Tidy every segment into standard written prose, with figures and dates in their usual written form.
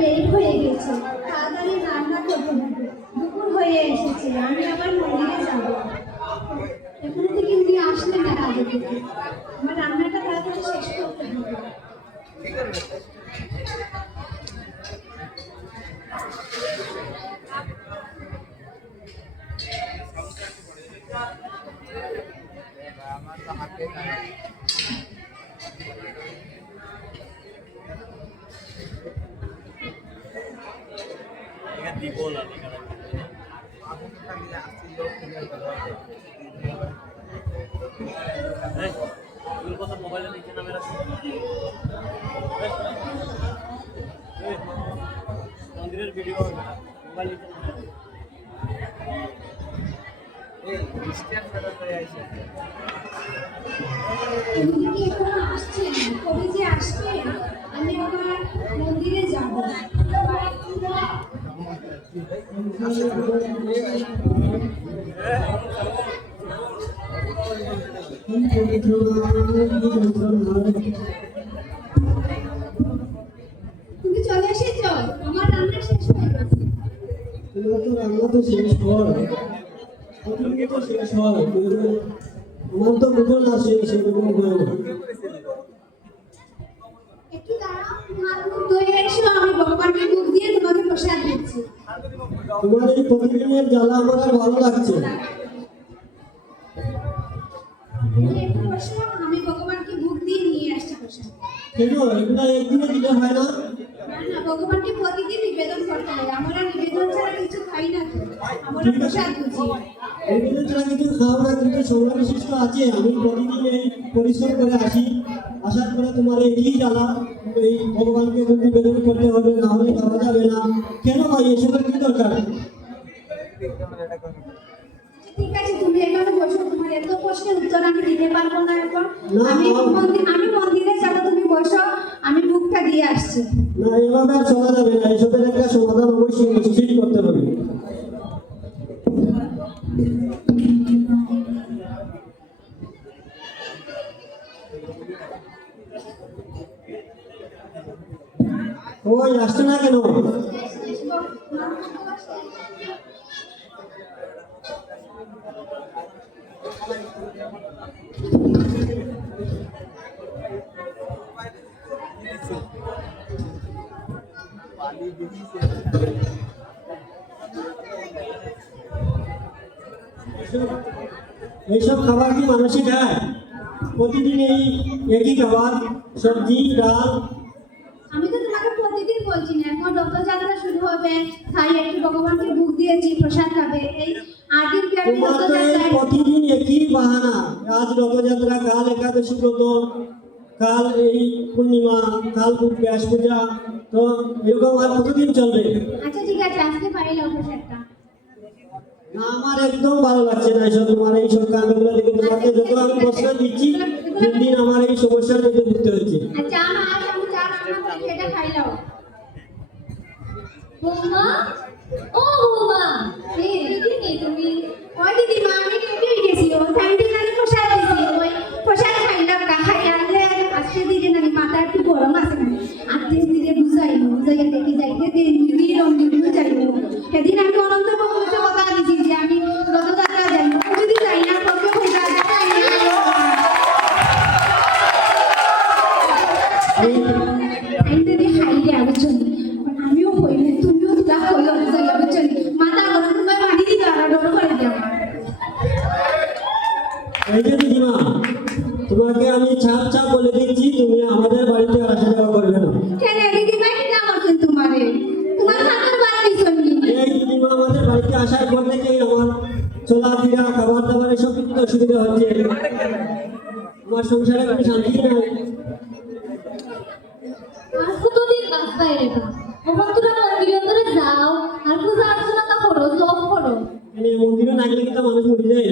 Late হয়ে গেছে, তাড়াতাড়ি রান্না করতে হবে। দুপুর হয়ে এসেছে, আমি আবার মন্দিরে যাব। এখান থেকে উনি আসলেন না কাজে থেকে। আমার রান্নাটা তাড়াতাড়ি শেষ করতে হবে। মোবাইলের নিচে নামে মন্দিরের ভিডিও মোবাইল নিচে কবে যে আসবে, আমি আবার মন্দিরে যাব। তুমি চলে এসেছো, আমার রান্না শেষ হয়ে গেছে। তোমার তো রান্না তো শেষ হয়, প্রতিদিনই তো শেষ হয়, আমার তো মুখে না শেষ সেরকম হয় না। একটু দাঁড়াও, হাত মুখ ধুয়ে এসো, আমি ভগবানকে মুখ দিয়ে তোমাকে প্রসাদ দিচ্ছি। তোমার এই প্রতিদিনের জ্বালা আমার আর ভালো লাগছে। একটু বসো, আমি ভগবানকে মুখ দিয়ে নিয়ে আসছি প্রসাদ। কেন এগুলো একদিনে দিলে হয় না? না না, ভগবানকে প্রতিদিন নিবেদন করতে হয়। আমরা নিবেদন ছাড়া কিছু খাই না তো, আমরা প্রসাদ বুঝি। নিবেদন ছাড়া কিছু খাও না, কিন্তু সময় বিশিষ্ট আছে। আমি প্রতিদিন এই পরিশ্রম করে আসি, আসার পরে তোমার এই কি জ্বালা, এই ভগবানকে মুখ নিবেদন করতে হবে, না হলে খাওয়া যাবে না। কেন ভাই এসবের কি দরকার? ঠিক আছে, তুমি এখানে বসো, তোমার এত প্রশ্নের উত্তর আমি দিতে পারবো না এখন। না, আমি মন্দিরে যাবো, তুমি বসো, আমি মুখটা দিয়ে আসছি। না, এভাবে আর চলা যাবে না। এসবের একটা সমাধান অবশ্যই নিশ্চিত করতে হবে। ওই আসছে না কেন? এইসব খাবার কি মানুষই খায়? প্রতিদিন এই একই খাবার, সবজি ডাল। আমি তো তোমাকে প্রতিদিন বলছি না, এখন রথযাত্রা শুরু হবে, তাই একটু ভগবানকে ভোগ দিয়েছি, প্রসাদ খাবে। এই 8 দিন ব্যাপী তোমার তো এই রথযাত্রা। প্রতিদিন একই বাহানা। আজ রথযাত্রা, কাল একাদশী ব্রত, কাল এই পূর্ণিমা, কাল ব্যাস পূজা। তো এরকম আর কতদিন চলবে? আচ্ছা ঠিক আছে, আজকে পাইলাম প্রসাদটা। না, আমার একদম ভালো লাগছে না এসব, তোমার এইসব কাণ্ডগুলো দেখে। তোমাকে যত আমি প্রশ্ন দিচ্ছি, দিন দিন আমার এই সমস্যার মধ্যে ভুগতে হচ্ছে। আচ্ছা আমি চা রান্না করে এটা খাইলাম। বৌমা, ও বৌমা, দিদি তুমি? ওই দিদিমা, আমি ডিউটি গেছি, ও টাইমে জানি প্রসাদ দিছি, ওই প্রসাদ খাইলাম। খাই আনলে আজকে দিদি নানি মাথা একটু গরম আছে না, আজকে দিদি বুঝাইয়া দেখি যাইতে দিদি রঙিন বুঝাইল। সেদিন আমি অনন্ত বন্ধুকে কথা দিছি যে আমি রথযাত্রা যাই, যদি যাই না তবে হয়ে যায়। আমিও হইলে তুমিও দুটা হইলে বুঝাইয়া বুঝছেন, মাথা গরম তোমায় মানি দিতে আর ডর করে দেওয়া। এই যে দিদিমা, তোমাকে আমি ছাপ ছাপ বলে দিচ্ছি, তুমি আমাদের বাড়িতে আসা যাওয়া করবে না। কেন দিদিমা কিনা করছেন তোমারে? তোমার হাতের বাদ দিছনি। এই দিদিমা আমাদের বাড়িতে আসার পর থেকেই আমার চলাফেরা, খাবার দাবারের সব কিছু অসুবিধা হচ্ছে। আমার সংসারে কোনো শান্তি নাই। আর কতদিন বাঁচবা রে বা? ওখান তোরা মন্দিরে অন্তরে যাও আর পূজা অর্চনা তা করো, জপ করো। মানে মন্দিরে না গেলে কিন্তু মানুষ মরে যায়।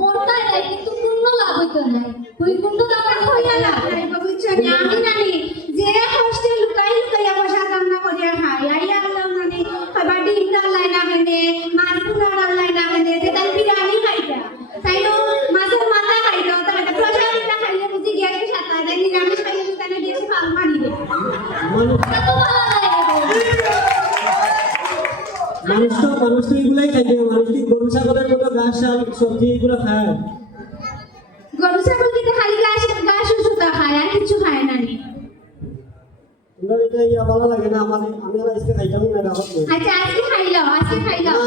মরতাই নাই, কিন্তু পূর্ণ লাভ হইতো নাই। বৈকুণ্ঠ যাওয়ার হইয়া লাভ নাই। বুঝছেন, আমি নানি যে কষ্টে লুকাই লুকাইয়া প্রসাদ রান্না করিয়া খাই, আইয়া আল্লাহ নানি খাবার ডিম ডালাই না হেনে, মাছ পুরা ডালাই না হেনে, তাই বিরিয়ানি খাইতা, তাই মাছের মাথা খাইতা, তাই প্রসাদ খাইলে বুঝি গ্যাসে সাতা দেয়, নিরামিষ খাইলে তাই গ্যাসে ফাল মারি দেয়। তা তো ভালো লাগে। মানুষ তো এগুলাই খাইবে, মানুষ কি গরু ছাগলের মতো ঘাস শাল সবজি এগুলো খায়? গরু ছাগল কিন্তু খালি ঘাস সুতা খায় আর কিছু খায় না নি। তোমরা এটা ভালো লাগে না আমার, আমি আর আজকে খাইতাম না রাখো। আচ্ছা আজকে খাইলাও আজকে খাইলাও।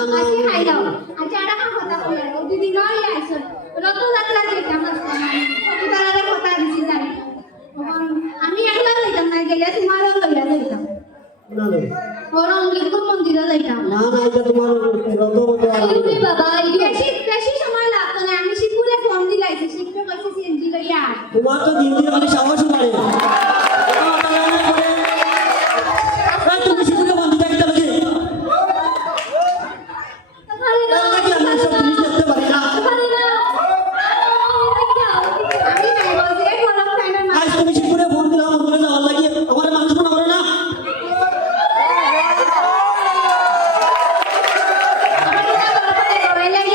আচ্ছা আর একটা কথা কইয়া ও দিদি নয় আইছো রথযাত্রা যেটা আমার তারারে কথা দিছি জানি আমি একলা যাইতাম না, গেলে তোমারও লইয়া যাইতাম। না না ওর অঙ্গিকুর মন্দিরে যাইতাম। না না, এটা তোমার রত মতো আর আইরে বাবা আইরে বেশি সময় লাগতো না, আমি শিবপুরে ফোন দিলাইছি, শিবপুরে কইছে সিএনজি লইয়া আয়। তোমার তো দিন দিন খালি সাহস বাড়ে। তুমি শিখুনে বন্ধু দেখতে লাগে আরে না নাকি আমি সব জিনিস দেখতে পারি না। আরে না আমি নাই বলছি এই গরম খাই না আজ তুমি শিখুনে ফোন দিলাম মন্দিরে যাওয়ার লাগে, আমার মানুষ মনে করে না।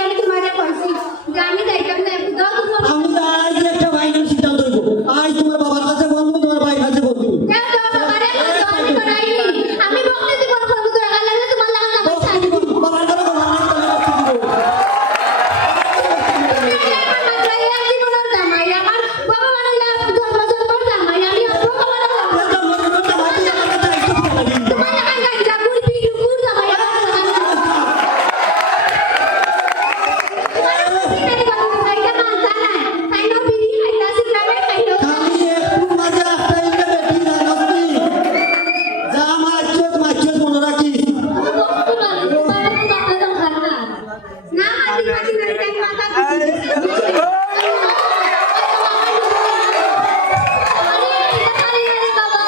আমি তোমারে কইছি যে আমি যাইতাম না, দাও তোমার আমি আজ একটা ফাইনাল সিদ্ধান্ত হইব, আজ তোমার বাবার কাছে বলবো, তোমার ভাইয়ের কাছে বলবো। দাও বাবারে আমি করাইনি, আমি বলতে জীবন করব তো লাগলে তোমার লাগা না পয়সা বাবার কাছে বলবো, আমি তোমার দিব। আমার বাবা বানাইলা জন্ম জামাই আমি অত বাবা এটা মনে করতে মাটি আমার কাছে একটু ঠিক লাগে। তোমার লাগা গাইলা কুরপি কুর জামাই খালি একটু মাঝে একটা ইলে বেটি জানসনি, যা আমার মাচ্চত মনে রাখিস। বস্তু মানে তোমার মাথা দাম খানা আরে আরে বাবা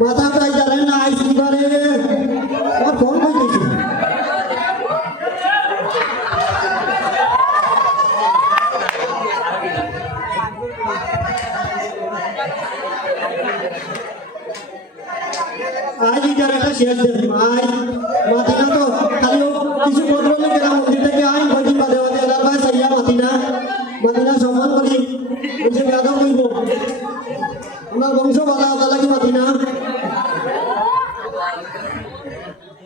মাথা প্রায় জানেন না আইস কি করে আমার ফোন কই দিয়েছি। আজ এটার একটা শেষ দেখি আজ মাথিনা তো খালি কিছু বদলে গেলাম মন্দির থেকে আইন কদিন বাদে বাদে এলার ভাই সাইয়া মাথিনা সম্মান করি বুঝে বেদম হইব আমার বংশ বালা আদা লাগি মাথিনা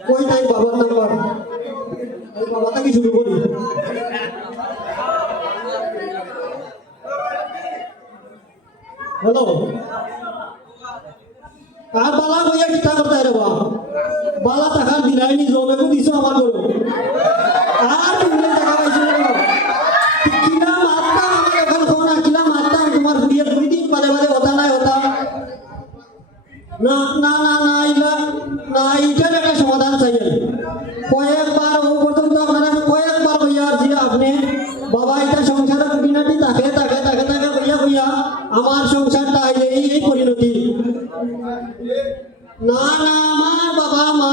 কই তাই বাবার নাম্বার ওই বাবা থেকে শুরু করি। হ্যালো আর বালা কইয়া কিতা করতে রে বা বালা টাকা দিলাই নি জমে দিছো আমার করো আর তুমি টাকা পাইছো কিনা মাত্রা আমার এখন কোন কিনা মাত্রা তোমার বুড়িয়া দুই দিন বাদে বাদে হতা নাই হতা না না না না ইলা না এইটার একটা সমাধান চাই কয়েকবার ও পর্যন্ত আপনারা কয়েকবার কইয়া যে আপনি বাবা এটা সংসারের খুঁটিনাটি তাকে তাকে তাকে তাকে কইয়া কইয়া আমার সংসারটা এই পরিণতি না না আমার বাবা মা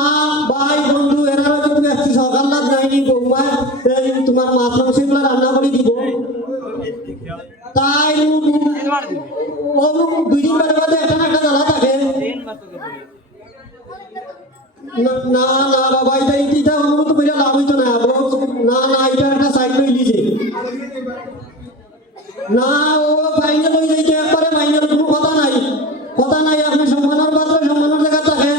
ভাই বন্ধু এরা কিন্তু একটু সকাল লাগ যায়নি বৌমা তোমার মাত্র সেগুলো রান্না করে দিব তাই ও দুই দিন পরে বাদে একটা না একটা জ্বালা থাকে না না বাবা এটা অনুরোধ করে লাভ হইতো না না না এটা একটা সাইড লই লিছে না ও ফাইনাল হয়ে যাইতে একবারে ফাইনাল কোনো কথা নাই আপনি সম্মানের পাত্র সম্মানের জায়গা থাকে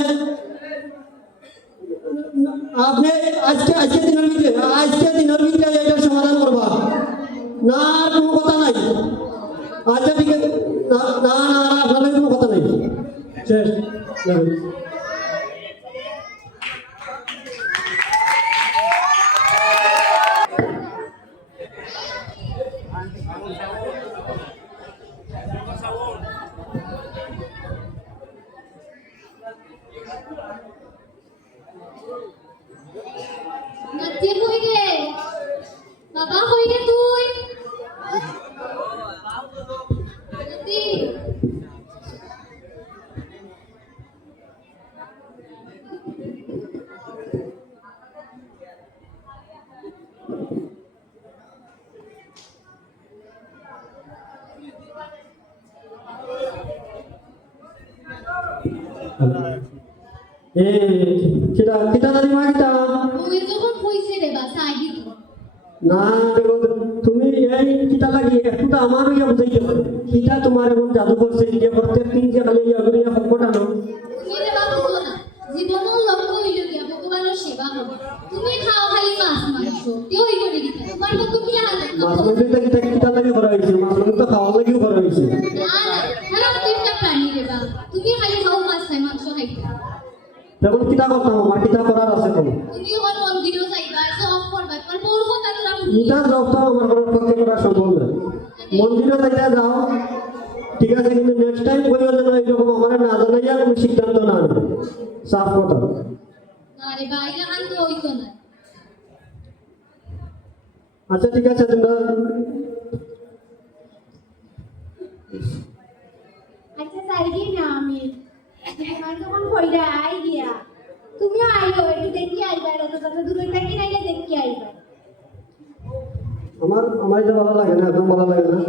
আপনি আজকে দিনের ভিতরে এটার সমাধান করবা না আর কোনো কথা নাই আচ্ছা ঠিক আছে না না না আপনাদের কোনো কথা নাই শেষ নাচে কই রে বাবা কই রে তুই নাতি কিতা দাদিমা কিতা ওই যখন কইছে রে বাসা আইবি তো না দেখো তুমি এই কিতা লাগি একটু তো আমার ইয়া বুঝাইতে হবে কিতা তোমার এখন জাদু করছে যে প্রত্যেক দিন যে খালি ইয়া করিয়া ফটানো তুমি রে বাবু না জীবনের লক্ষ্য হইল গিয়া ভগবানের সেবা করা তুমি খাও খালি মাছ মাংস কেউ হইব নাকি তোমার মতো কি হাতে মাছ মাংসটা কিতা লাগে করা হয়েছে মাছ মাংস তো খাওয়া লাগিও করা হয়েছে না না খারাপ তো একটা প্রাণী রে বাবা তুমি খালি খাও মাছ খাই মাংস খাইতে তেমন কিতা করতাম আমার কিতা করার আছে তো তুমি ওর মন্দিরও যাইবা জব করবা তোমার বড় কথা তোরা ইটা জবটা আমার ঘরের পক্ষে করা সম্ভব না মন্দিরে যাইতে যাও ঠিক আছে কিন্তু নেক্সট টাইম কইও যেন এরকম আমার না জানাইয়া কোনো সিদ্ধান্ত না নেবে সাফ কথা না রে বাইরে হান তো হইতো না আচ্ছা ঠিক আছে তোমরা আচ্ছা সাইডি না আমি তোমার যখন কইরা আই দিয়া তুমিও আইও একটু দেখি আইবা এত কথা দূরে থাকি নাইলে দেখি আইবা আমার এটা ভালো লাগে না একদম ভালো লাগে না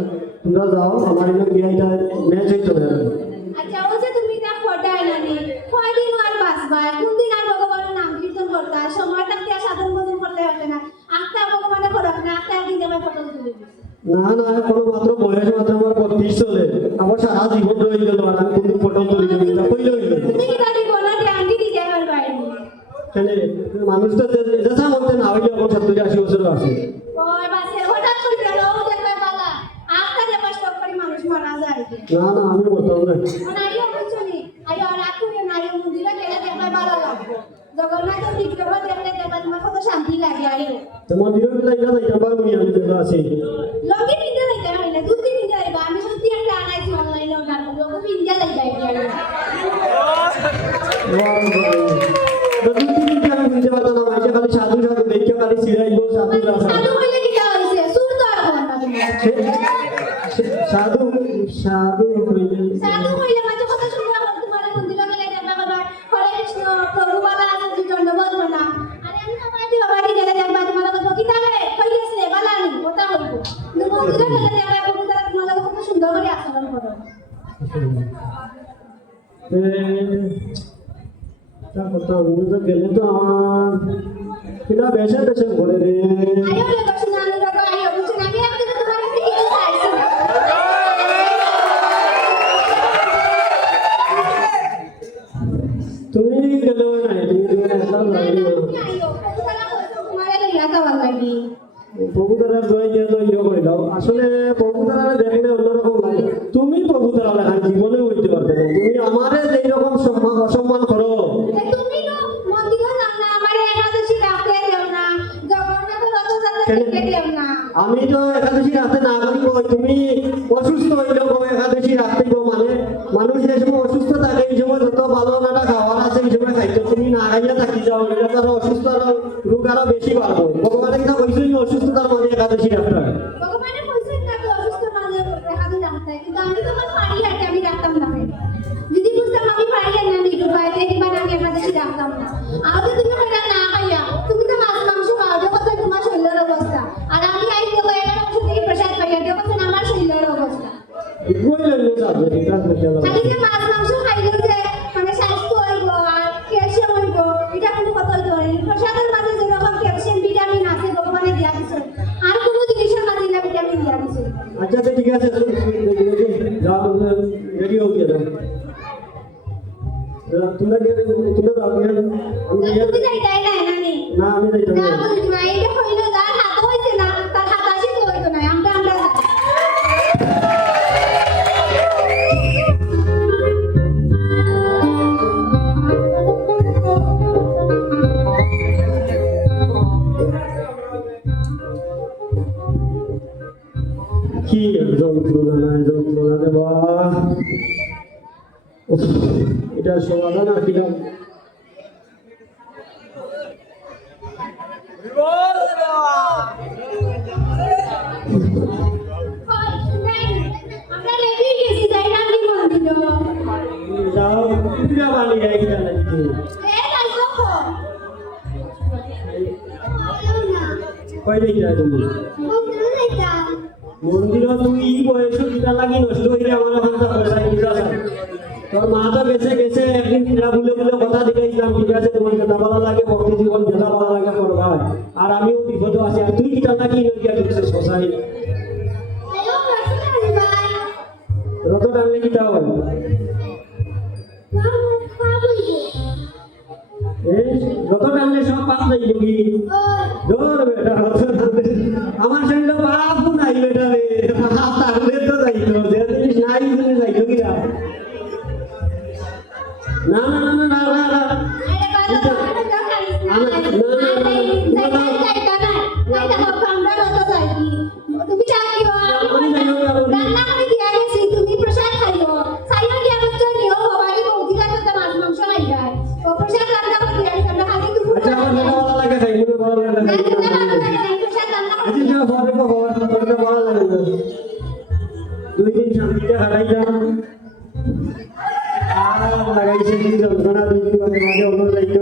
তোমরা যাও আমার এনে গিয়ে এটা ম্যাচ হইতো না আচ্ছা ও যে তুমি তা ফটাই না নি কয়দিন আর বাসবা কোন দিন আর ভগবানের নাম কীর্তন করতা সময় থাকতে আর সাধন ভজন করতে হবে না আত্মা ভগবানের করক না আত্মা একদিন যাবে ফটো তুলে না না এখন মাত্র বয়স মাত্র আমার 32 চলে আমার সারা জীবন রয়ে গেল আর আমি কোন ফটো তুলি দেবো এটা কইলে হইল তুমি কি দাদি বলা যে আন্টি দি যাইবার বাইরে কেন মানুষ তো যেটা মধ্যে না হইলে আমার 70-80 বছর আছে ওই বাসে হঠাৎ করে গেল ও দেখবে বালা আত্মা যে কষ্ট করে মানুষ মারা যায় না না আমি বলতাম না নাইও বুঝছনি আইও রাখুনি নাইও মন্দিরে গেলে দেখবে ভালো লাগবে জগন্নাথ বিগ্রহ দেখলে দেখবে তোমার কত শান্তি লাগে আইও তো মন্দিরে লাগা যাইতাম পারবো নি আমি যেটা আছে লগে পিন্দা লাইতে হয় না দুই দিন পিন্দা লাইবা আমি সত্যি একটা আনাইছি অনলাইনে অর্ডার করব লগে পিন্দা লাইবা আমি বুঝতে পারতাম না মাইকে খালি সাধু সাধু দেখে খালি সিরাইব সাধু সাধু হইলে কি হইছে সুর তো আর হন না তুমি সাধু সাধু হইলে সাধু হইলে মাঝে কথা শুনবা তোমার মন্দিরে গেলে দেখবা বাবা হরে কৃষ্ণ প্রভু বাবা আছে দণ্ডবোধ বানা আরে আমি আমার দি বাবা গেলে দেখবা তোমার কথা কি তালে কইছে বালানি কথা হইব কিন্তু মন্দিরে গেলে দেখবা প্রভু তারা তোমার কথা সুন্দর করে আচরণ করো তো গেলে তো আমার এটা বেশে বেশে ঘরে রে আইও রে বসনা আলো রাখো আইও বুঝছেন আমি একটু তোমার কাছে কিছু চাইছি না তুমি গেলে না তুমি একটা লাগি আইও প্রভু তারা কইছো তোমারে লইয়া যাওয়া লাগি প্রভুতারা জয় দিয়ে তো ইয়ে করে দাও আসলে প্রভুতারা দেখলে অন্যরকম লাগে তুমি প্রভুতারা লেখা জীবনে হইতে পারবে না তুমি আমারে যেই রকম অসম্মান করো তুমি তো মন্দিরে যাও না আমারে একাদশী রাতে যাও না জগন্নাথ রথযাত্রা দেখতে যাও না আমি তো একাদশী রাতে না করি কই তুমি অসুস্থ হইলেও কই একাদশী রাতে গো মানে মানুষ যে সময় অসুস্থ থাকে এই সময় যত ভালো নাটা খাওয়ার আছে এই সময় খাইতে তুমি না খাইয়া থাকি যাও এটা তো আরো অসুস্থ আরো রোগ আরো বেশি বাড়বো ভগবানের কথা কইছই অসুস্থতার মাঝে একাদশী রাখতে হয় ভগবানে কইছেন না তো অসুস্থ মাঝে একাদশী রাখতে কিন্তু আমি তো পারি আর আমি রাখতাম না যদি বুঝতাম আমি পারি আর না নিতে পাইতে কিবা আমি একাদশী রাখতাম না আর যদি তুমি কইরা না খাইয়া তুমি তো মাছ মাংস খাও দেখো তো তোমার শরীরের অবস্থা আর আমি আই তো একাদশী থেকে প্রসাদ পাইয়া দেখো তো আমার শরীরের অবস্থা কইলে নে যাবে এটা দেখে খালি যে মাছ মাংস খাইলেও যে মানে স্বাস্থ্য হইব আর ক্যালসিয়াম হইব এটা কোনো কথা হইতে পারে না। প্রসাদের মাঝে যেরকম ক্যালসিয়াম ভিটামিন আছে ভগবানে দিয়া দিছে আর কোনো জিনিসের মাঝে না ভিটামিন দিয়া দিছে আচ্ছা তো ঠিক আছে যাও রেডি হও গিয়ে তোমরা গিয়ে তোমরা যাও গিয়ে আমি তুমি যাইতাই না নানি না আমি যাইতাম না না বলি না এইটা হইল যার হাত হইছে না তার হাত আসি তো হইতো না আমরা যাই কি যন্ত্রণা দেবা এটা সমাধান আর কি আমরা রেডি গেছি যাই না কি মন্দির যাও পুরা বালি গাই কিনা লাগছে এ যাইছো কই দেখি তুমি মন্দিরে যাইতাম মন্দির তুই বয়স কিটা লাগি নষ্ট হইলে আমার হাতে পয়সা কিটা আছে তোর মা তো বেঁচে গেছে একদিন কিনা বলে কথা দিলাম ঠিক আছে তোমার যেটা ভালো লাগে ভক্তি জীবন যেটা ভালো লাগে করবা আর আমিও বিপদ আছি আর তুই কিটা লাগি নইয়া ঢুকছে শশাই আইও রাখি ভাই রত টানলে কিটা হয় বাবু এই যত টানলে সব পাপ যাইব কি ধর বেটা আমার সঙ্গে বাপু নাই বেটা রে বাপ থাকলে তো যাইতো যে জিনিস নাই তুমি যাইতো কি না না না না না না না আরে তুমি চাকিও রান্না করে দিয়া গেছি তুমি প্রসাদ খাইও সাইও দিয়া বলছো নিও বাবাকে বৌদিরা তো মাছ মাংস খাইবা ও প্রসাদ রান্না করে দিয়া গেছি আমরা হাতে দুপুর আচ্ছা আমার ভালো লাগে খাই মনে ভালো লাগে প্রসাদ রান্না করে আচ্ছা যা ভালো তো ভালো লাগে দুই দিন শান্তিতে হারাই যাও লাগাইছে কি যন্ত্রণা দিন মাঝে মাঝে হলো যাইতো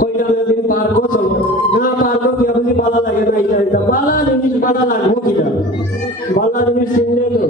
কইটা দিন পার্কও চলো না পার্কও কি আপনি ভালো লাগে না এটা ভালো জিনিস ভালো লাগবো কিনা ভালো জিনিস চিনলে তো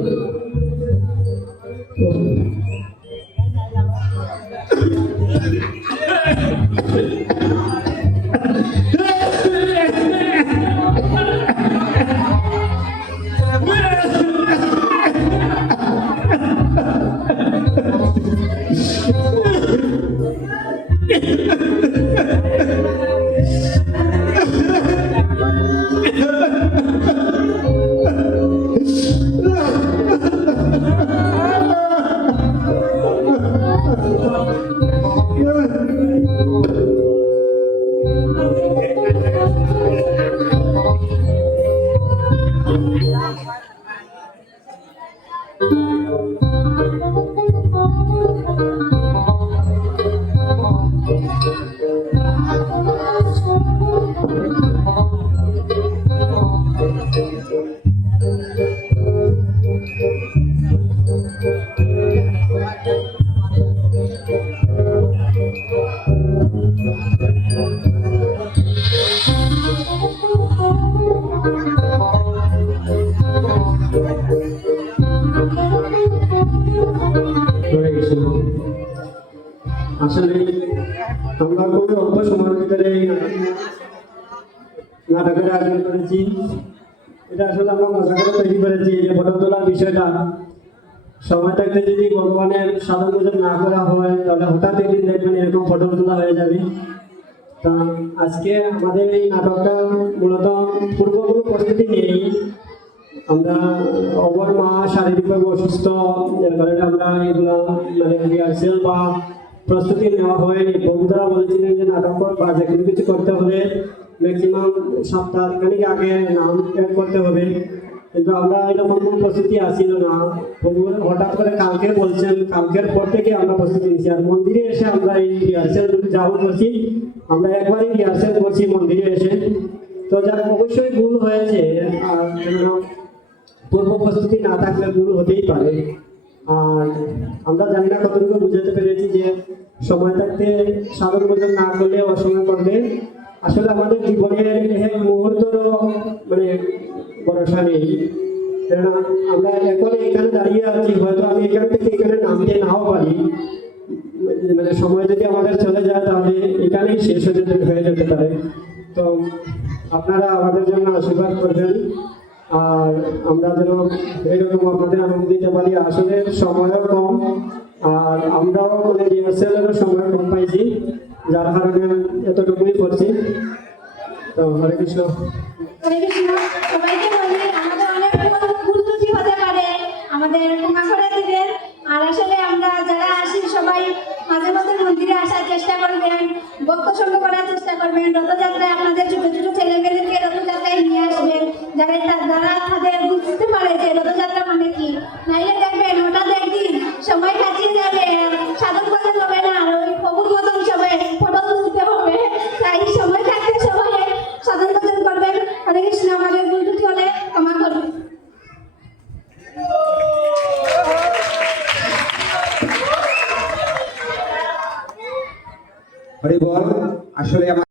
আসলে আমরা খুবই অল্প সময়ের ভিতরে নাটকের আয়োজন করেছি এটা আসলে আমরা মজা করে তৈরি করেছি যে ফটো তোলার বিষয়টা সময় থাকতে যদি ভগবানের সাধন ভোজন না করা হয় তাহলে হঠাৎ একদিন দেখবেন এরকম ফটো তোলা হয়ে যাবে তা আজকে আমাদের এই নাটকটা মূলত পূর্ব কোনো প্রস্তুতি নেই আমরা অবর মা শারীরিকভাবে অসুস্থ এর কারণে আমরা এগুলো মানে রিহার্সেল বা প্রস্তুতি নেওয়া হয়নি বন্ধুরা বলেছিলেন যে নাটক বা যে কোনো কিছু করতে হলে ম্যাক্সিমাম সপ্তাহখানিক আগে নাম অ্যাড করতে হবে কিন্তু আমরা এরকম কোনো প্রস্তুতি আসছিল না বন্ধুরা হঠাৎ করে কালকে বলছেন কালকের পর থেকে আমরা প্রস্তুতি নিচ্ছি আর মন্দিরে এসে আমরা এই রিহার্সেল যাও করছি আমরা একবারই রিহার্সেল করছি মন্দিরে এসে তো যার অবশ্যই ভুল হয়েছে আর পূর্ব প্রস্তুতি না থাকলে ভুল হতেই পারে আর আমরা জানি না কতটুকু বুঝাতে পেরেছি যে সময় থাকতে সাধন ভোজন না করলে অসময় করবে আসলে আমাদের জীবনের এক মুহূর্তেরও মানে ভরসা নেই কেননা আমরা এখন এখানে দাঁড়িয়ে আছি হয়তো আমি এখান থেকে এখানে নামতে নাও পারি মানে সময় যদি আমাদের চলে যায় তাহলে এখানেই শেষ হয়ে যেতে পারে তো আপনারা আমাদের জন্য আশীর্বাদ করবেন আর আমরা যেন এরকম আপনাদের আনন্দ দিতে পারি আসলে সময়ও কম আর আমরাও মানে রিহার্সেলেরও সময় কম পাইছি যার কারণে এতটুকুই করছি তো হরে কৃষ্ণ সবাইকে বলি আমাদের অনেক ভুল ত্রুটি হতে পারে আমাদের ক্ষমা করে দিবেন আর আসলে আমরা যারা আসি সবাই মাঝে মধ্যে মন্দিরে আসার চেষ্টা করবেন ভক্ত সঙ্গ করার চেষ্টা করবেন রথযাত্রায় আপনাদের ছোট ছোট ছেলেমেয়েদেরকে রথযাত্রায় নিয়ে আসবেন যারা তাদের বুঝতে পারে যে রথযাত্রা মানে কি নাইলে দেখবেন হঠাৎ একদিন সময় কাটিয়ে যাবে সাধন ভোজন হবে না আর ওই প্রভুর মতন সবাই ফটো তুলতে হবে তাই সময় থাকতে সবাই সাধন ভোজন করবেন হরে কৃষ্ণ আমাদের ভুল ত্রুটি হলে ক্ষমা করবেন হরি বল আসলে